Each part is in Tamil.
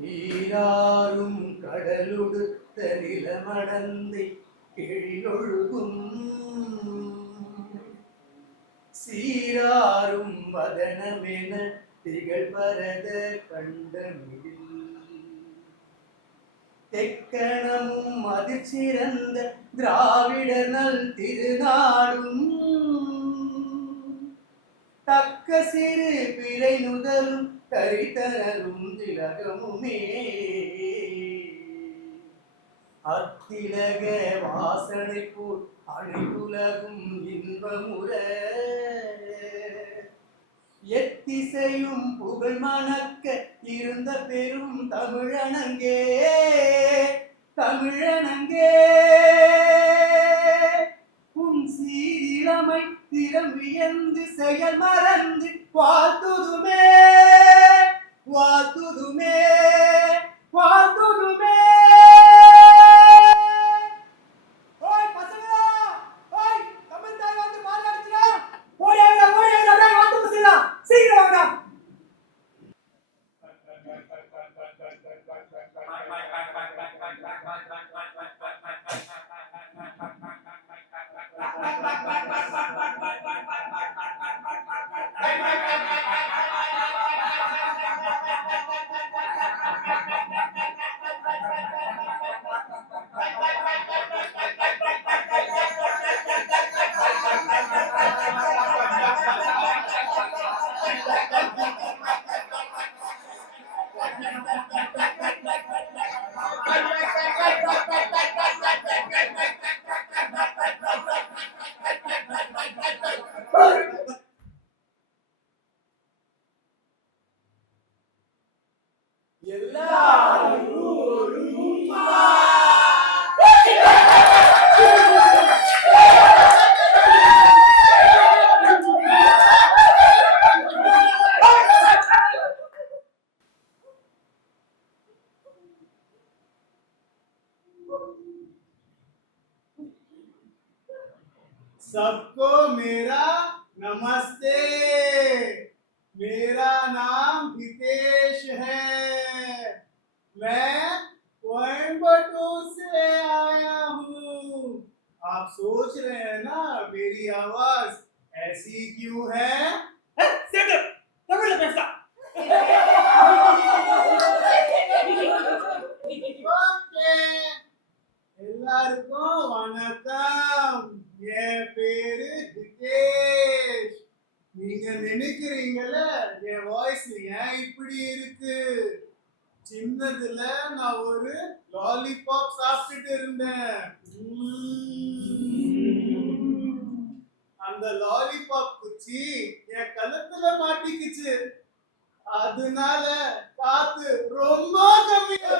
நீராறும் கடலுடுத்த நிலமடந்தை எழிலொழுகும் சீராரும் வதனமென திகழ்பரத கண்டமிழில் தெக்கணமும் அதிர்ச்சிறந்த திராவிடர் நல் திருநாடும் தக்க சிறு பிறை நுதலும் தரித்தனரும் திலகமுமே அத்திலக வாசனை போல் அனைத்துலகும் இன்பமுற எத்திசையும் புகழ் மணக்க இருந்த பெரும் தமிழனங்கே தமிழனங்கே உன் சீரிழமை திறம் வியந்து செயல் மறந்து வாழ்த்துதுமே வாழ்த்துதுமே வாழ்த்துதுமே. ஓய் பசங்களா, ஓய் தமிழ் தாய் வந்து மாநாடுச்சுடா, ஓடியாடா ஓடியாடா, வாழ்த்து பசங்களா சீக்கிரம் வாடா. सबको मेरा नमस्ते। मेरा नाम हितेश है। मैं कोयम्बटूर से आया हूँ। आप सोच रहे हैं ना मेरी आवाज ऐसी क्यों है? எல்லாருக்கும் வணக்கம். என் பேரு ஹிதேஷ். நீங்க நினைக்கிறீங்கல்ல என் வாய்ஸ் ஏன் இப்படி இருக்கு? சின்னதுல நான் ஒரு லாலிபாப் சாப்பிட்டுட்டு இருந்தேன். அந்த லாலிபாப் குச்சி என் கழுத்துல மாட்டிக்கிச்சு. அதனால காத்து ரொம்ப கம்மியா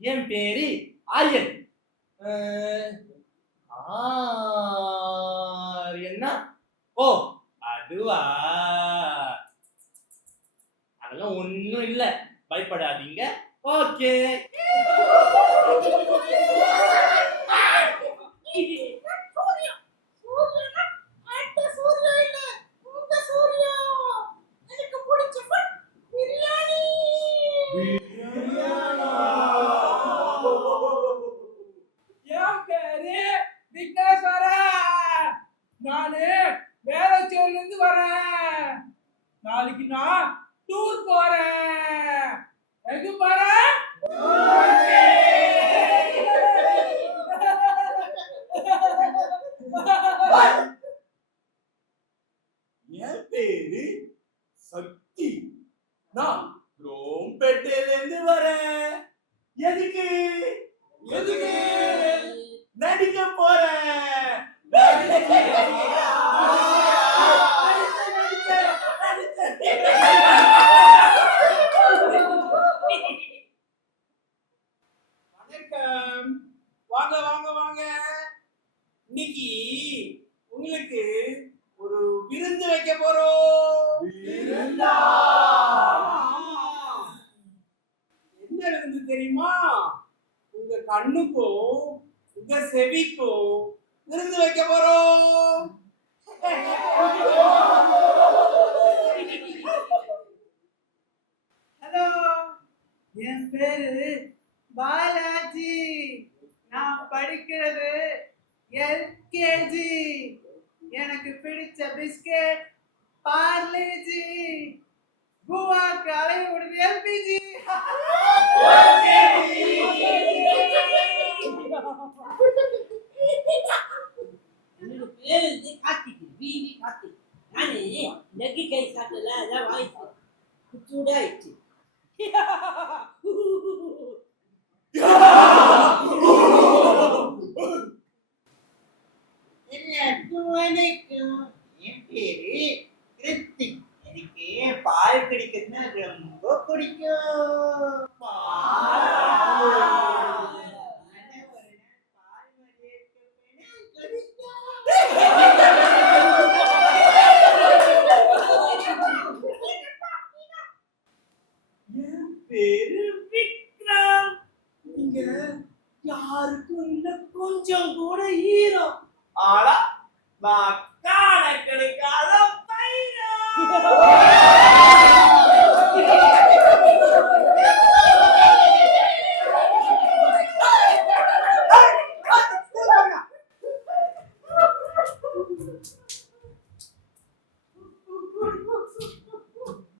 என் பேரு ஆரியன். என்ன? ஓ அதுவா, அதெல்லாம் ஒண்ணும் இல்ல, பயப்படாதீங்க. ஓகே. நானு வேளச்சேரியில இருந்து வரேன். நாளைக்கு நான் டூர் போறேன். எங்க போறேன்? என் பேரு சக்தி. நான் ரோம்பேட்டையில இருந்து வரேன். எதுக்கு எதுக்கு? நடிக்க போறேன். வணக்கம். வாங்க வாங்க வாங்க. இன்னைக்கு உங்களுக்கு ஒரு விருந்து வைக்க போறோம். என்ன விருந்து தெரியுமா? உங்க கண்ணுக்கும் உங்க செவிக்கும் விருந்து வைக்க போறோம். ஹலோ, என் பேரு பாலாஜி. நான் படிக்கிறது எல்கேஜி. எனக்கு பிடிச்ச பிஸ்கெட் பார்லேஜி. பூவாக்கு அலைய விடுது எல்பிஜி. என்னோட பேர் வந்து கார்த்திக், விவி கார்த்திக். நானு நெக்கி கை சாப்பிடல, அதான் வாய்ப்பு சூடாயிடுச்சு. எல்லாருக்கும் வணக்கம். என் பேரு கிருத்திக். எனக்கு பால் குடிக்கிறதுனா ரொம்ப பிடிக்கும். என் பேரு விக்ரம். நீங்க யாருக்கும் இல்ல கொஞ்சம் கூட ஈரம். ஆனா நான் காண கிடைக்காத பைரன்.